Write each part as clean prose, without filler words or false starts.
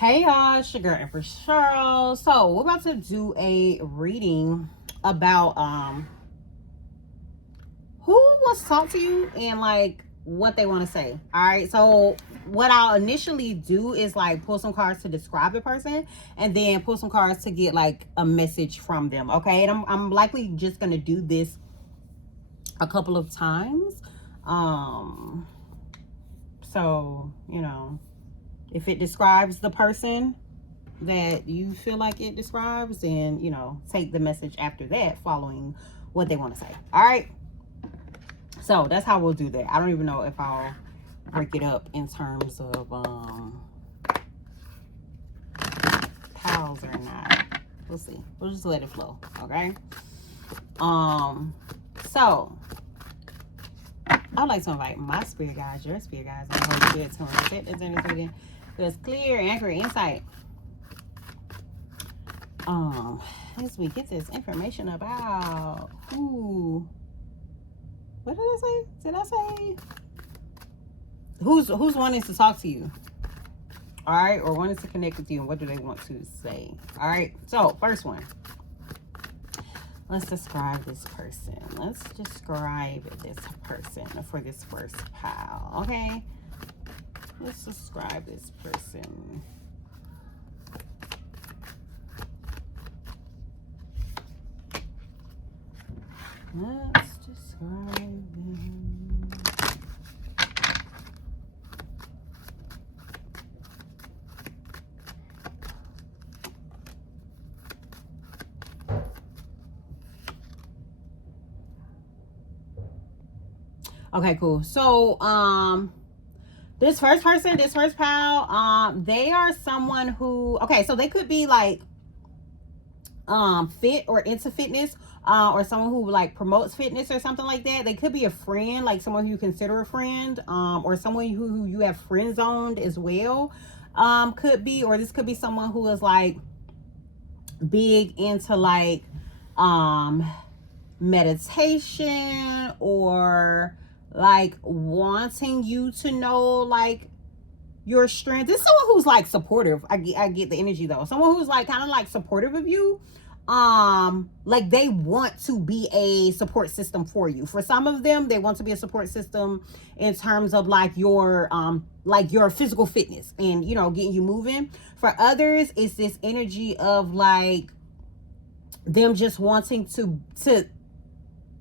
Hey y'all, it's your girl Empress Cheryl. So we're about to do a reading about who wants to talk to you and like what they want to say. Alright, so what I'll initially do is like pull some cards to describe the person and then pull some cards to get like a message from them. Okay, and I'm likely just gonna do this a couple of times. So you know, if it describes the person that you feel like it describes, then you know, take the message after that following what they want to say. All right, so that's how we'll do that. I don't even know if I'll break it up in terms of piles or not. We'll see. We'll just let it flow. Okay. So I would like to invite my spirit guides, your spirit guides, and Holy Spirit to reset this energy. There's clear, accurate insight. As we get this information about who, what did I say? Did I say who's wanting to talk to you? All right, or wanting to connect with you, and what do they want to say? All right, so first one. Let's describe this person. Let's describe this person for this first pile. Okay. Let's describe this person. Let's describe them. Okay, cool. So, this first person, this first pal, they are someone who, okay, so they could be like fit or into fitness, or someone who like promotes fitness or something like that. They could be a friend, like someone who you consider a friend, or someone who you have friend zoned as well. Could be, or this could be someone who is like big into like meditation, or like wanting you to know like your strength. It's someone who's like supportive. I get the energy though. Someone who's like kind of like supportive of you. Like they want to be a support system for you. For some of them, they want to be a support system in terms of like your physical fitness and, you know, getting you moving. For others, it's this energy of like them just wanting to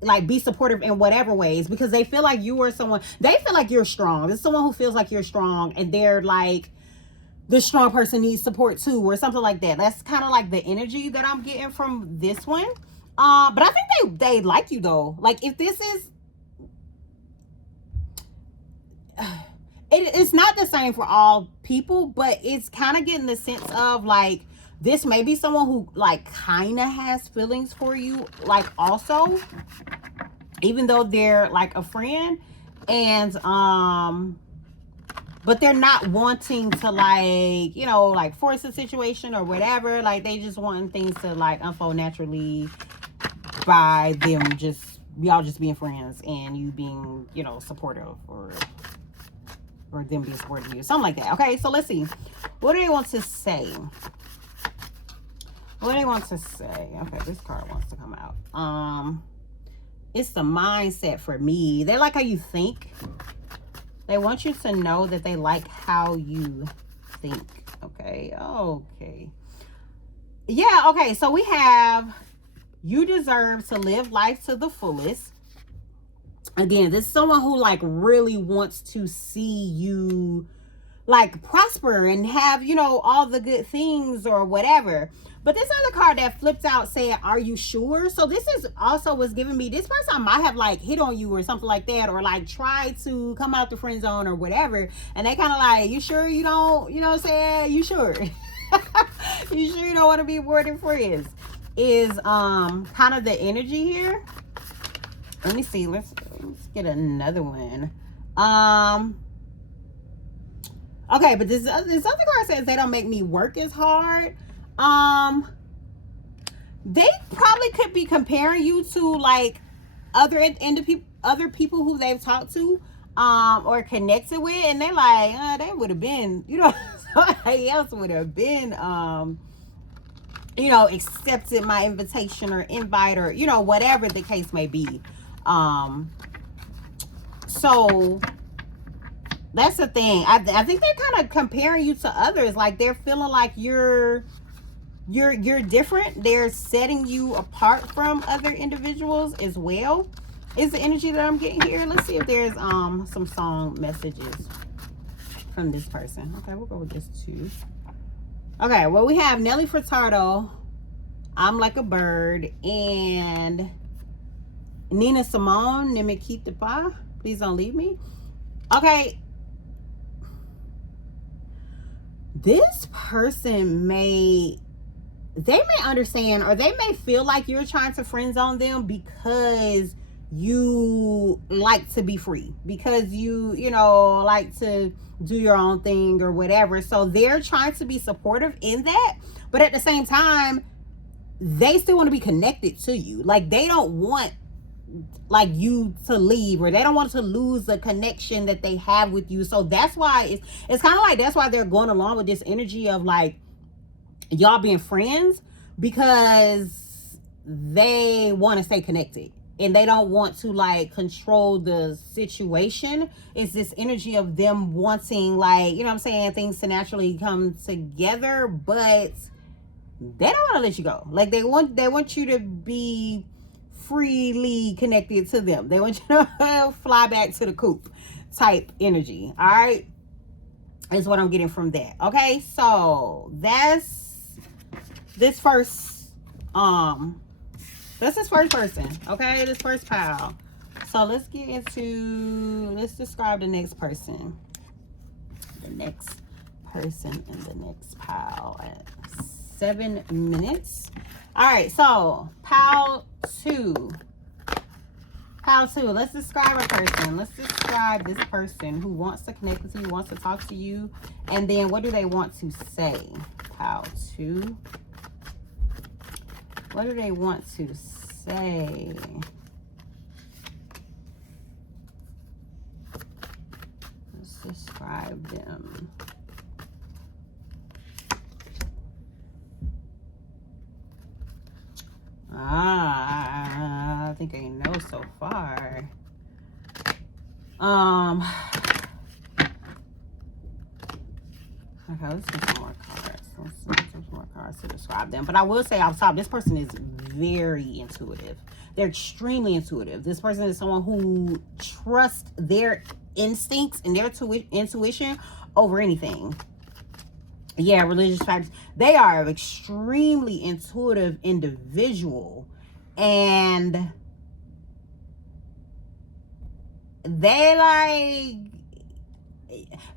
like be supportive in whatever ways, because they feel like you are someone, they feel like you're strong. There's someone who feels like you're strong, and they're like, this strong person needs support too, or something like that. That's kind of like the energy that I'm getting from this one. But I think they like you though. Like if this is, it's not the same for all people, but it's kind of getting the sense of like, this may be someone who like kind of has feelings for you, like also, even though they're like a friend, and but they're not wanting to like, you know, like force a situation or whatever. Like they just want things to like unfold naturally by them just, y'all just being friends and you being, you know, supportive, or them being supportive of you, something like that. Okay, so let's see, what do they want to say? What do they want to say? Okay, this card wants to come out. It's the mindset for me. They like how you think. They want you to know that they like how you think. Okay. Yeah, okay. So we have, you deserve to live life to the fullest. Again, this is someone who like really wants to see you like prosper and have, you know, all the good things or whatever. But this other card that flipped out said, are you sure? So this is also was giving me, this person might have like hit on you or something like that, or like tried to come out the friend zone or whatever. And they kind of like, you sure you don't, you know what I'm saying? You sure? You sure you don't want to be more than friends? Is kind of the energy here. Let me see. Let's get another one. Okay, but this other card says they don't make me work as hard. They probably could be comparing you to like other people who they've talked to, or connected with, and they're like, they would have been, you know, somebody else would have been, you know, accepted my invitation or invite, or, you know, whatever the case may be. So that's the thing. I think they're kind of comparing you to others. Like, they're feeling like you're different. They're setting you apart from other individuals as well, is the energy that I'm getting here. Let's see if there's some song messages from this person. Okay, we'll go with this too. Okay, well, we have Nelly Furtado, I'm Like a Bird, and Nina Simone, Ne Me Quitte Pas, Please Don't Leave Me. Okay, this person may understand, or they may feel like you're trying to friend zone them because you like to be free, because you know, like to do your own thing or whatever. So they're trying to be supportive in that, but at the same time, they still want to be connected to you. Like, they don't want like you to leave, or they don't want to lose the connection that they have with you. So that's why it's kind of like, that's why they're going along with this energy of like y'all being friends, because they want to stay connected and they don't want to like control the situation. It's this energy of them wanting, like, you know what I'm saying, things to naturally come together, but they don't want to let you go. Like, they want you to be freely connected to them. They want you to fly back to the coop type energy. All right, is what I'm getting from that. Okay, so that's this first that's this first person. Okay, this first pile. So let's describe the next person. The next person in the next pile at 7 minutes. All right, so pile two. Let's describe a person. Let's describe this person who wants to connect with you, wants to talk to you, and then what do they want to say? Pile two. What do they want to say? Let's describe them. I think I know so far. Okay, let's get some more cards. Let's get some more cards to describe them. But I will say off top, this person is very intuitive. They're extremely intuitive. This person is someone who trusts their instincts and their intuition over anything. Yeah, religious factors. They are an extremely intuitive individual, and they're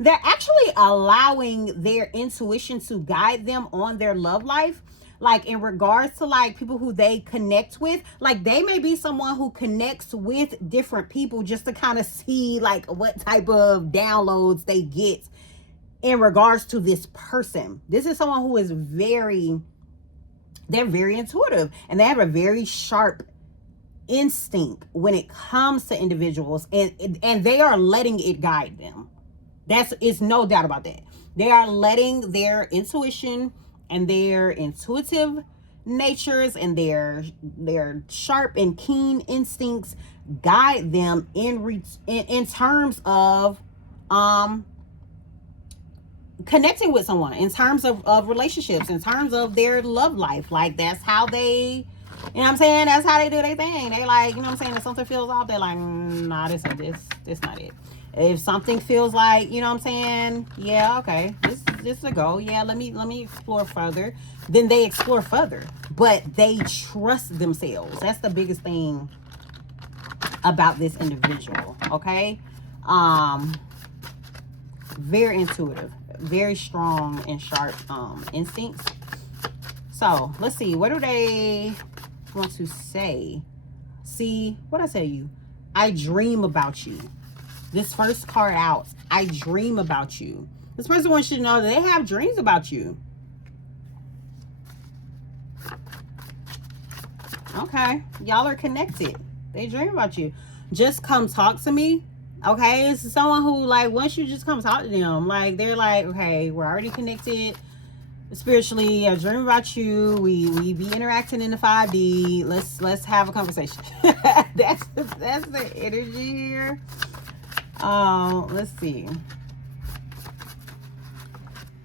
actually allowing their intuition to guide them on their love life. Like, in regards to like people who they connect with, like they may be someone who connects with different people just to kind of see like what type of downloads they get in regards to this person. This is someone who is they're very intuitive, and they have a very sharp instinct when it comes to individuals, and they are letting it guide them. It's no doubt about that. They are letting their intuition and their intuitive natures and their sharp and keen instincts guide them in terms of connecting with someone, in terms of relationships, in terms of their love life. Like, that's how they, you know what I'm saying, that's how they do their thing. They like, you know what I'm saying, if something feels off, they're like, nah, this not it. If something feels like, you know what I'm saying, yeah, okay, this is a go, yeah, let me explore further, then they explore further. But they trust themselves. That's the biggest thing about this individual. Okay, very intuitive, very strong and sharp instincts. So let's see, what do they want to say? See, what I tell you, I dream about you. This first card out, I dream about you. This person wants you to know that they have dreams about you. Okay, y'all are connected. They dream about you. Just come talk to me. Okay, it's someone who, like, once you just come talk to them, like, they're like, okay, we're already connected spiritually. I dream about you. We be interacting in the 5D. Let's have a conversation. that's the energy here. Let's see.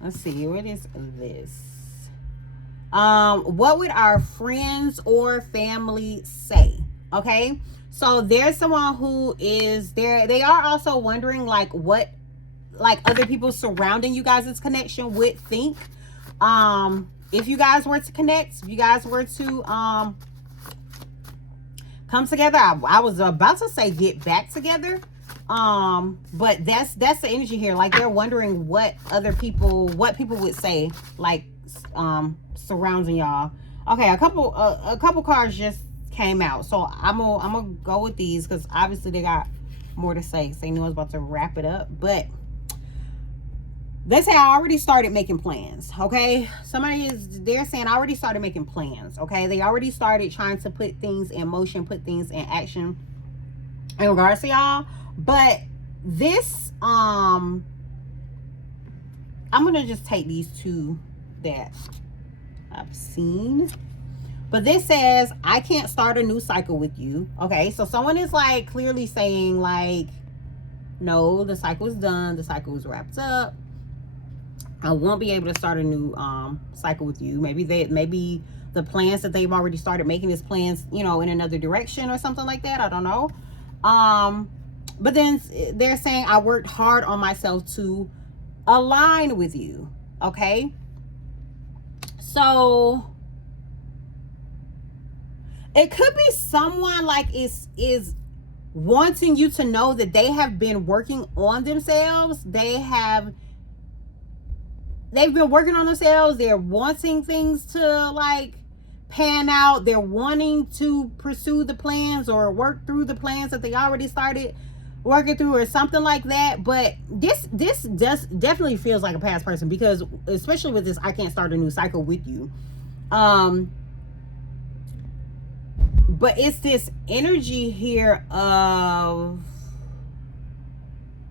What is this? What would our friends or family say? Okay, so there's someone who is there. They are also wondering, like, what, like, other people surrounding you guys' connection would think. If you guys were to connect, if you guys were to come together, I was about to say get back together. But that's the energy here. Like, they're wondering what people would say, like, surrounding y'all. Okay, a couple cards just came out, so I'm gonna go with these because obviously they got more to say. So they knew I was about to wrap it up, but they say I already started making plans. Okay, they're saying I already started making plans. Okay, they already started trying to put things in motion, put things in action in regards to y'all. But this, I'm gonna just take these two that I've seen. But this says, I can't start a new cycle with you. Okay, so someone is, like, clearly saying, like, no, the cycle is done. The cycle is wrapped up. I won't be able to start a new cycle with you. Maybe the plans that they've already started making is plans, you know, in another direction or something like that. I don't know. But then they're saying I worked hard on myself to align with you. Okay, so it could be someone, like, is wanting you to know that they have been working on themselves. They've been working on themselves. They're wanting things to, like, pan out. They're wanting to pursue the plans or work through the plans that they already started working through or something like that. But this definitely feels like a past person, because especially with this, I can't start a new cycle with you. But it's this energy here of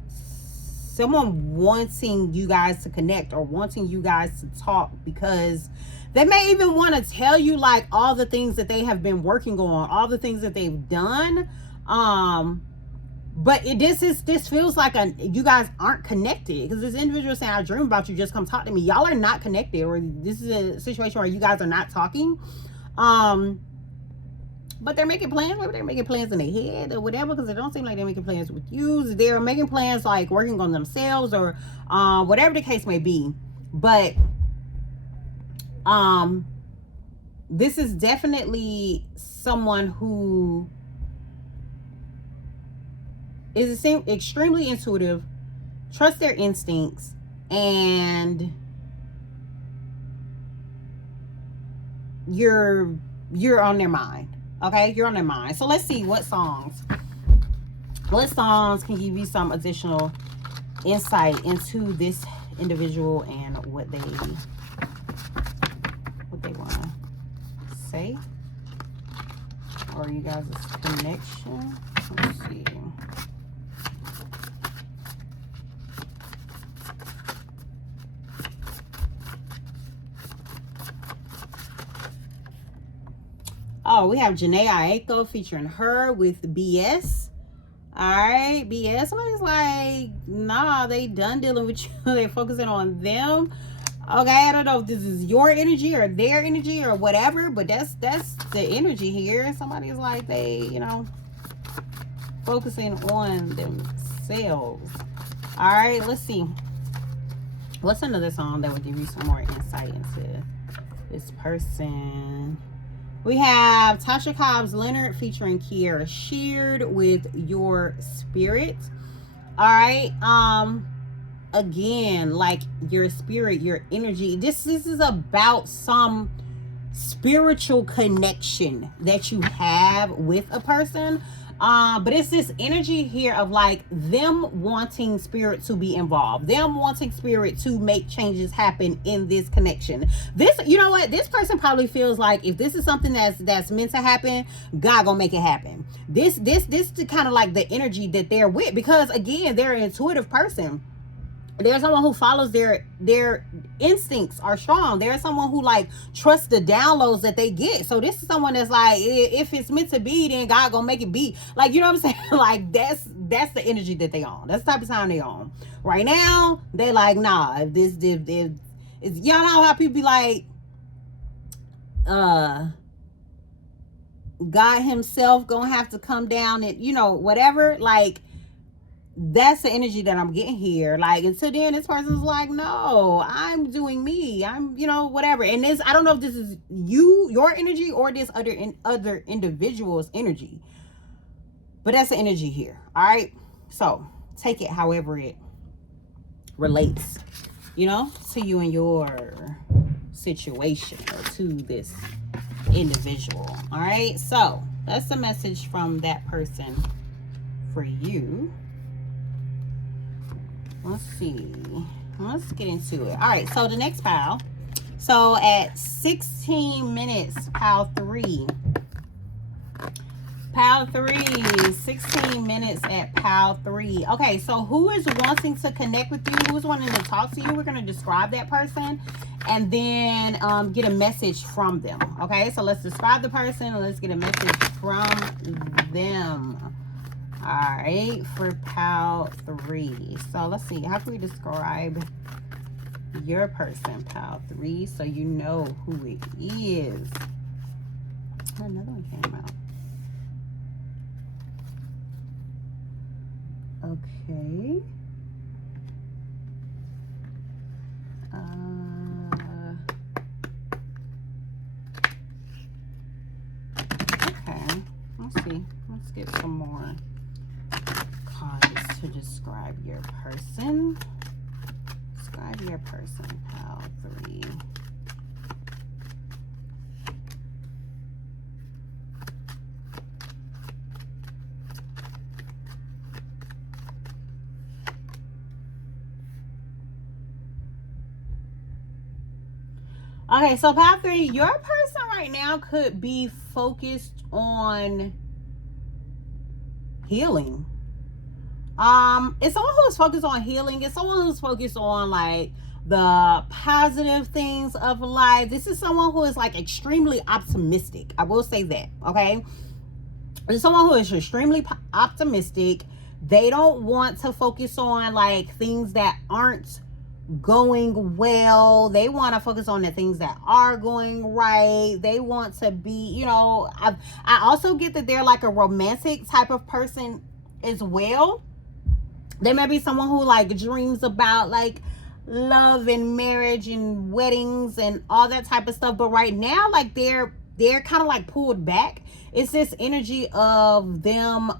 someone wanting you guys to connect or wanting you guys to talk, because they may even want to tell you, like, all the things that they have been working on, all the things that they've done. But this feels like you guys aren't connected, because this individual is saying, I dream about you, just come talk to me. Y'all are not connected, or this is a situation where you guys are not talking. But they're making plans. Maybe they're making plans in their head or whatever, because it don't seem like they're making plans with you. They're making plans, like, working on themselves or whatever the case may be. But this is definitely someone who is extremely intuitive, trust their instincts, and you're on their mind. Okay, you're on their mind. So let's see what songs can give you some additional insight into this individual and what they want to say, or you guys' connection. Let's see. Oh, we have Janae Aiko featuring her with BS. All right, BS. Somebody's like, nah, they done dealing with you. They're focusing on them. Okay, I don't know if this is your energy or their energy or whatever, but that's the energy here. Somebody's like, they, you know, focusing on themselves. All right, let's see. What's another song that would give you some more insight into this person? We have Tasha Cobbs Leonard featuring Kiara Sheard with Your Spirit. All right. Again, like, your spirit, your energy. This is about some spiritual connection that you have with a person. But it's this energy here of like them wanting spirit to be involved, them wanting spirit to make changes happen in this connection. This, you know what, this person probably feels like if this is something that's meant to happen, God gonna make it happen. This kind of like the energy that they're with, because again, they're an intuitive person. There's someone who follows their instincts are strong. There's someone who like trusts the downloads that they get. So this is someone that's like, if it's meant to be, then God gonna make it be. Like, you know what I'm saying? Like that's the energy that they on. That's the type of time they on. Right now, they like, nah, if it's, y'all know how people be like, God himself gonna have to come down and, you know, whatever. Like, that's the energy that I'm getting here. Like, until then, this person's like, no, I'm doing me. I'm, you know, whatever. And this, I don't know if this is your energy, or this other individual's energy. But that's the energy here. All right. So take it however it relates, you know, to you and your situation, or to this individual. All right. So that's the message from that person for you. Let's see. Let's get into it. All right. So the next pile. So at 16 minutes, pile 3. Pile 3, 16 minutes at pile 3. Okay, so who is wanting to connect with you? Who's wanting to talk to you? We're going to describe that person and then get a message from them. Okay, so let's describe the person and let's get a message from them. All right, for pile 3. So let's see. How can we describe your person, pile 3, so you know who it is? Another one came out. Okay. Okay. Let's see. Let's get some more cards to describe your person. Describe your person, pile 3. Okay, so pile 3, your person right now could be focused on healing. It's someone who's focused on healing. It's someone who's focused on like the positive things of life. This is someone who is like extremely optimistic. I will say that, okay? It's someone who is extremely optimistic. They don't want to focus on like things that aren't going well. They want to focus on the things that are going right. They want to be, you know, I also get that they're like a romantic type of person as well. There may be someone who like dreams about like love and marriage and weddings and all that type of stuff, but right now like they're kind of like pulled back. It's this energy of them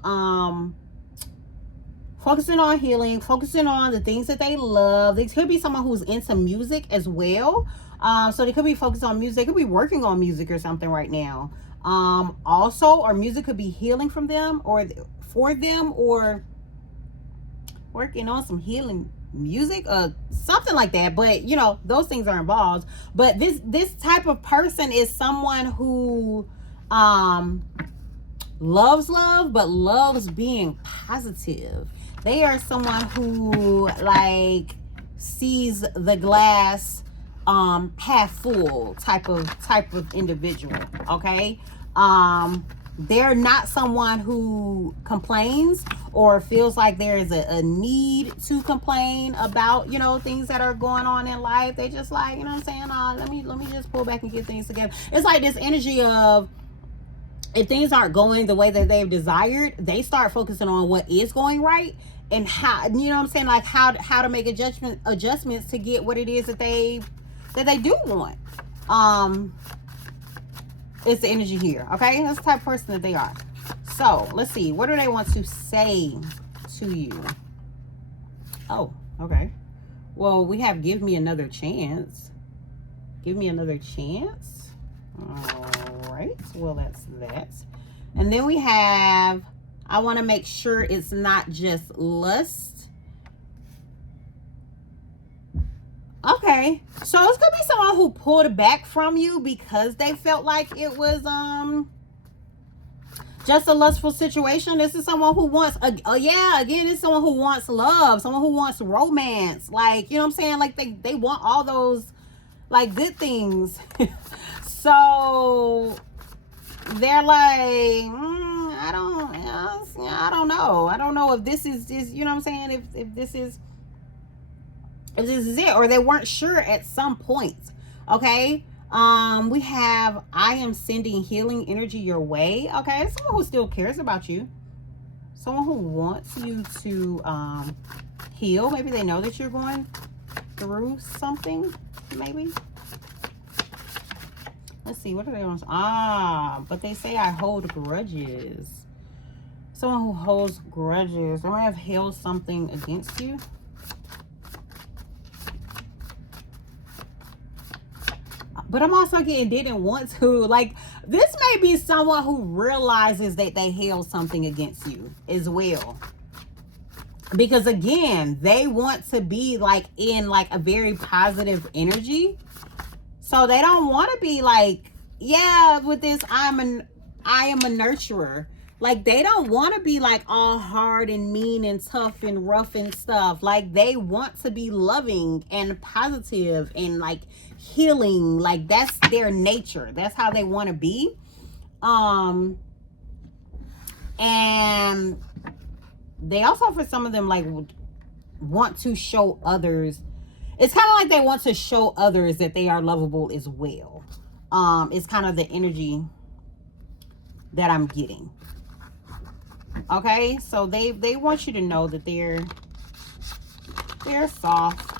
focusing on healing, focusing on the things that they love. They could be someone who's into music as well. So they could be focused on music. They could be working on music or something right now. Also, or music could be healing from them or for them, or working on some healing music or something like that. But, you know, those things are involved. But this type of person is someone who loves love, but loves being positive. They are someone who like sees the glass half full type of individual. Okay. They're not someone who complains or feels like there is a need to complain about, you know, things that are going on in life. They just like, you know what I'm saying? Let me just pull back and get things together. It's like this energy of, if things aren't going the way that they've desired, they start focusing on what is going right and how, you know what I'm saying, like how to make adjustments to get what it is that they do want. It's the energy here. Okay, that's the type of person that they are. So let's see, what do they want to say to you? Oh, okay. Well, we have give me another chance. Give me another chance. All right, well, that's that. And then we have I want to make sure it's not just lust. Okay, so it's gonna be someone who pulled back from you because they felt like it was just a lustful situation. This is someone who wants it's someone who wants love, someone who wants romance, like, you know what I'm saying, like they want all those like good things. So they're like, I don't know if this is, you know what I'm saying, if this is it, or they weren't sure at some point. Okay, we have, I am sending healing energy your way. Okay, someone who still cares about you, someone who wants you to heal. Maybe they know that you're going through something. Maybe, let's see, what do they want? But they say I hold grudges. Someone who holds grudges, they might have held something against you. But I'm also getting didn't want to. Like, this may be someone who realizes that they held something against you as well. Because again, they want to be like in like a very positive energy. So they don't want to be like, yeah, with this, I am a nurturer. Like, they don't want to be like all hard and mean and tough and rough and stuff. Like, they want to be loving and positive and like healing. Like, that's their nature. That's how they want to be. And they also, for some of them, like, want to show others. It's kind of like they want to show others that they are lovable as well. It's kind of the energy that I'm getting. Okay, so they want you to know that they're soft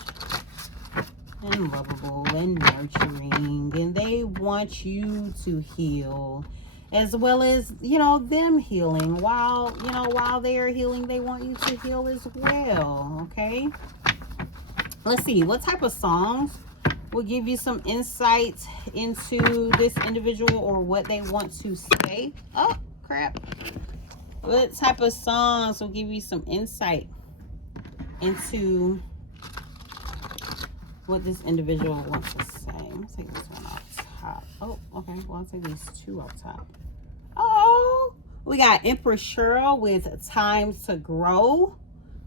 and lovable and nurturing, and they want you to heal, as well as, you know, them healing. While they're healing, they want you to heal as well. Okay, let's see what type of songs will give you some insight into this individual or what they want to say. Oh crap. What type of songs will give you some insight into what this individual wants to say? I'm going to take this one off top. Oh, okay. Well, I'll take these two off top. Oh, we got Empress Cheryl with Time to Grow.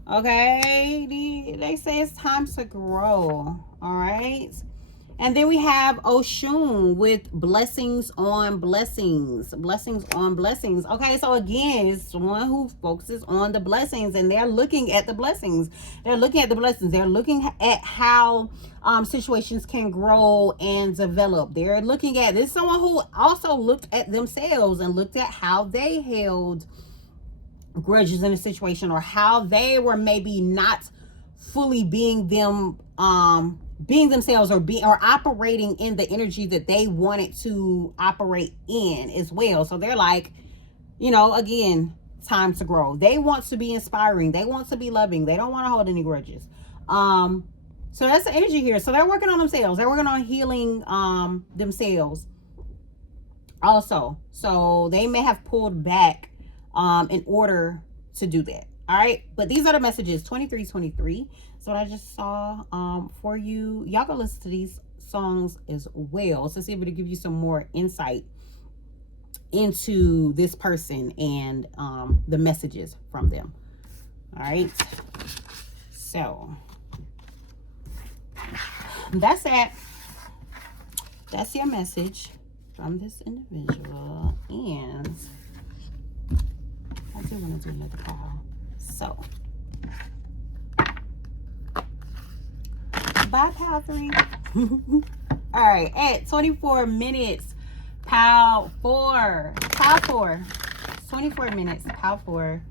Okay. They say it's time to grow. All right. And then we have Oshun with Blessings on Blessings. Blessings on Blessings. Okay, so again, it's someone who focuses on the blessings, and they're looking at the blessings. They're looking at the blessings. They're looking at how situations can grow and develop. They're looking at this. Someone who also looked at themselves and looked at how they held grudges in a situation, or how they were maybe not fully being themselves, or operating in the energy that they wanted to operate in as well. So they're like, you know, again, time to grow. They want to be inspiring. They want to be loving. They don't want to hold any grudges. So that's the energy here. So they're working on themselves. They're working on healing themselves also. So they may have pulled back in order to do that. All right, but these are the messages. 2323. So what I just saw for you. Y'all go listen to these songs as well, so see if it'll give you some more insight into this person and the messages from them. All right, so that's it. That's your message from this individual, and I do want to do another call. So bye, Pal 3. All right, at 24 minutes, Pal 4. 24 minutes, Pal 4.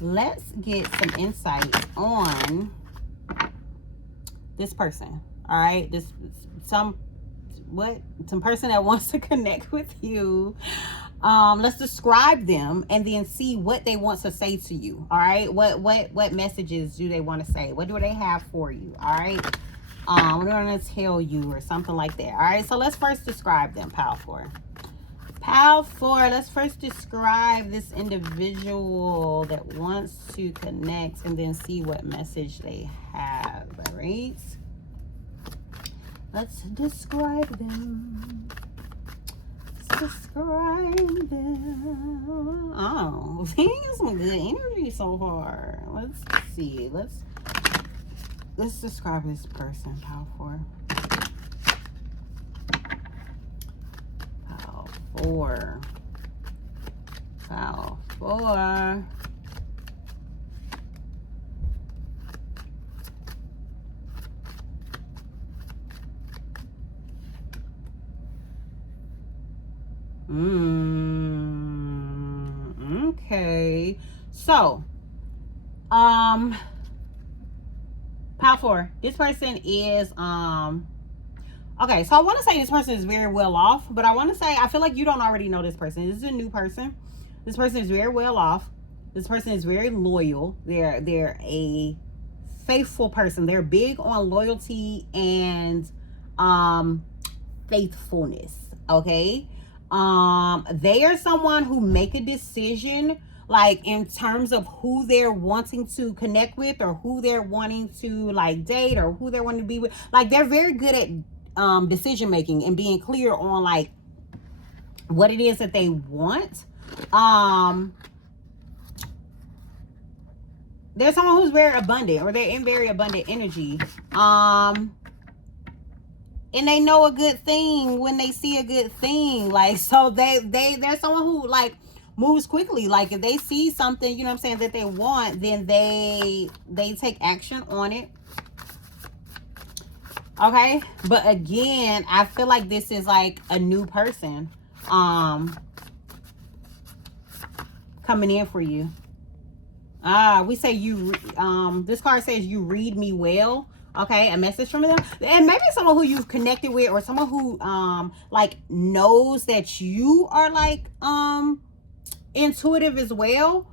Let's get some insight on this person. All right, some person that wants to connect with you. Let's describe them and then see what they want to say to you. All right, what messages do they want to say? What do they have for you? All right, what do they want to tell you, or something like that? All right, so let's first describe them, Pal 4. Pile 4. Let's first describe this individual that wants to connect and then see what message they have. All right. Let's describe them. Describe them. Oh, he's some good energy so far. Let's see. Let's describe this person. Pile 4. Pile 4. Pile 4. Okay. So, pile 4. This person is, okay, so I want to say this person is very well off, but I want to say, I feel like you don't already know this person. This is a new person. This person is very well off. This person is very loyal. They're a faithful person. They're big on loyalty and, faithfulness. Okay. They are someone who make a decision, like in terms of who they're wanting to connect with or who they're wanting to like date or who they're wanting to be with. Like they're very good at decision making and being clear on like what it is that they want. There's someone who's very abundant, or they're in very abundant energy. And they know a good thing when they see a good thing. Like, so they're someone who like moves quickly. Like if they see something, you know what I'm saying, that they want, then they take action on it. Okay. But again, I feel like this is like a new person, coming in for you. We say you, this card says you read me well. Okay, a message from them, and maybe someone who you've connected with, or someone who like knows that you are like intuitive as well.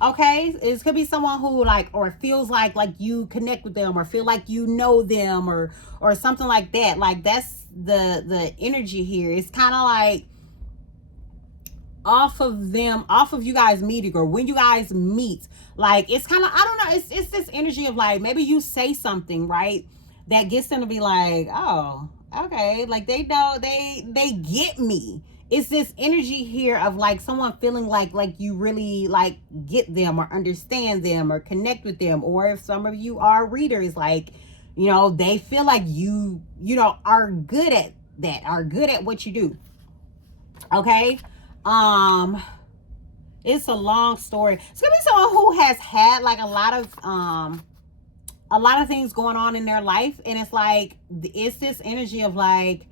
Okay, it could be someone who like, or feels like you connect with them, or feel like you know them, or something like that. Like that's the energy here. It's kind of like off of you guys meeting, or when you guys meet, like it's kind of, I don't know, it's this energy of like maybe you say something right that gets them to be like, oh, okay, like they know, they get me. It's this energy here of like someone feeling like you really like get them or understand them or connect with them. Or if some of you are readers, like, you know, they feel like you know, are good at that, are good at what you do. Okay. It's a long story. It's gonna be someone who has had like a lot of things going on in their life, and it's like, it's this energy of like,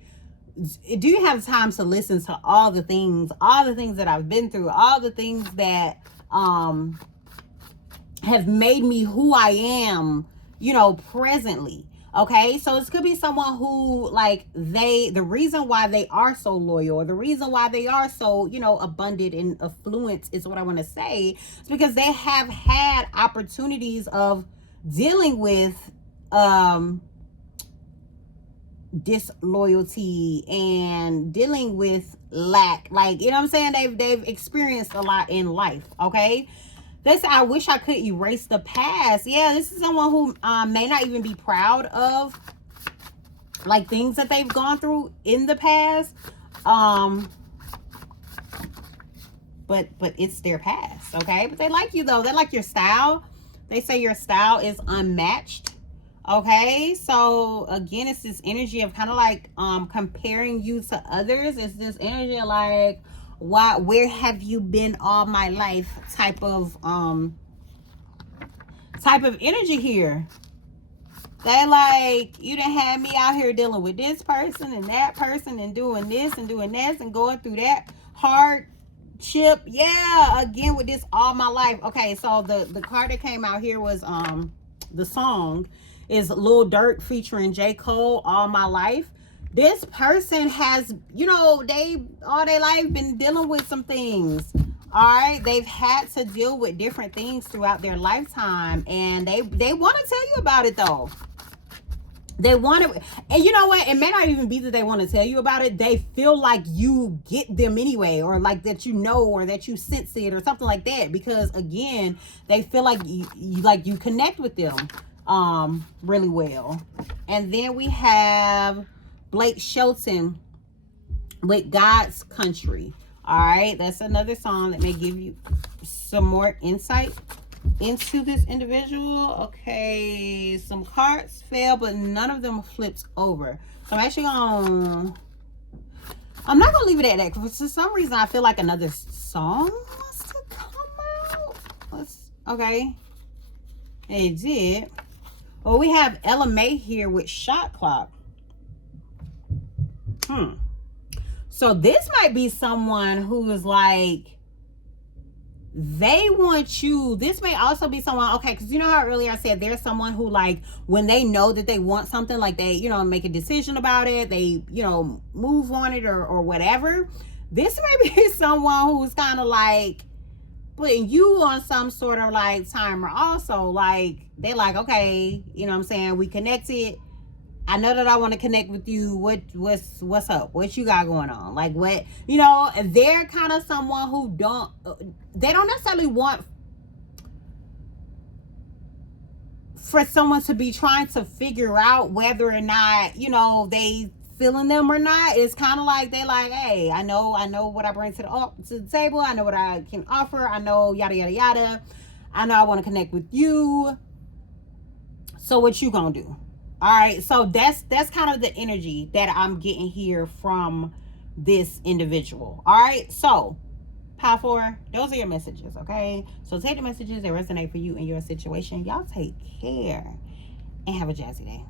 do you have time to listen to all the things that I've been through, all the things that have made me who I am, you know, presently. Okay, so this could be someone who like the reason why they are so loyal, or the reason why they are so, you know, abundant and affluent is what I want to say. It's because they have had opportunities of dealing with disloyalty and dealing with lack. Like, you know what I'm saying? They've experienced a lot in life. Okay. This, I wish I could erase the past. Yeah, this is someone who may not even be proud of like things that they've gone through in the past. But it's their past, okay? But they like you though. They like your style. They say your style is unmatched. Okay, so again, it's this energy of kind of like comparing you to others. It's this energy of like, where have you been all my life type of energy here. They like, you done had me out here dealing with this person and that person and doing this and doing that and going through that hardship. Yeah, again with this all my life. Okay, so the card that came out here was the song is Lil Durk featuring J. Cole, All My Life. This person has, you know, they all their life been dealing with some things. All right, they've had to deal with different things throughout their lifetime, and they want to tell you about it though. They want to, and you know what? It may not even be that they want to tell you about it. They feel like you get them anyway, or like that you know, or that you sense it, or something like that. Because again, they feel like you connect with them, really well. And then we have Blake Shelton with God's Country. All right, that's another song that may give you some more insight into this individual. Okay, some cards fell, but none of them flipped over. So I'm actually I'm not gonna leave it at that, because for some reason I feel like another song wants to come out. Okay, it did. Well, we have Ella May here with Shot Clock. So this might be someone who is like, they want you. This may also be someone, okay, because you know how earlier I said there's someone who, like, when they know that they want something, like they, you know, make a decision about it, they, you know, move on it, or whatever. This may be someone who's kind of like putting you on some sort of like timer also. Like, they're like, okay, you know what I'm saying, we connected. I know that I want to connect with you. What's up? What you got going on? Like, what, you know, they're kind of someone who they don't necessarily want for someone to be trying to figure out whether or not, you know, they feeling them or not. It's kind of like, they like, hey, I know what I bring to the table. I know what I can offer. I know yada, yada, yada. I know I want to connect with you. So what you gonna do? All right, so that's kind of the energy that I'm getting here from this individual. All right, so Power 4, those are your messages, okay? So take the messages that resonate for you in your situation. Y'all take care and have a jazzy day.